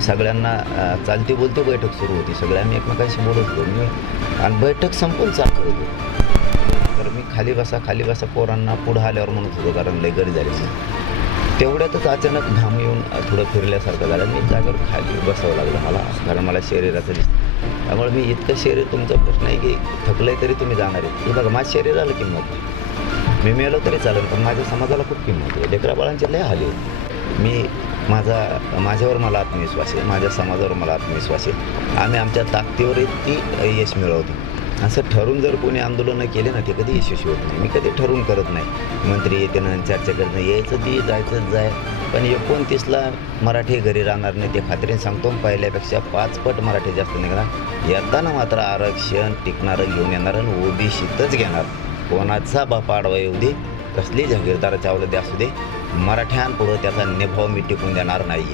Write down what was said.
सगळ्यांना चालती बोलती बैठक सुरू होती. सगळे आम्ही एकमेकांशी बोलत होतो. मी आणि बैठक संपून चालत होतो. तर मी खाली बसा खाली बसा पोरांना पुढं आल्यावर म्हणत होतो कारण लय गरी झाली तेवढ्यातच अचानक घाम येऊन थोडं फिरल्यासारखं झालं. मी जागेवर खाली बसावं लागलं मला कारण मला शरीराचं दिसतं त्यामुळे मी इतकं शरीर तुमचा प्रश्न आहे की थकलंय तरी तुम्ही जाणार आहे. बघा बघा माझ्या शरीराला किंमत मी मेलो तरी चालेल पण माझ्या समाजाला खूप किंमत आहे. लेकरा बाळांचे लय हाली मी माझा माझ्यावर मला आत्मविश्वास आहे माझ्या समाजावर मला आत्मविश्वास आहे. आम्ही आमच्या ताकदीवर ती यश मिळवतो. असं ठरून जर कोणी आंदोलनं केले ना ते कधी यशस्वी होत नाही. मी कधी ठरून करत नाही. मंत्री येते ना चर्चा करत नाही. यायचं ती जायचं जाय. पण एकोणतीसला मराठी घरी राहणार नाही ते खात्रीने सांगतो. पहिल्यापेक्षा पाच पट मराठी जास्त निघणार. येताना मात्र आरक्षण टिकणारं घेऊन येणार आणि ओबीसीतच घेणार. कोणाचा बाप आडवा येऊ दे. कसली जागीरदाराच्या आवडते असू दे मराठ्यांपुढं त्याचा निभाव मी टिकून देणार नाही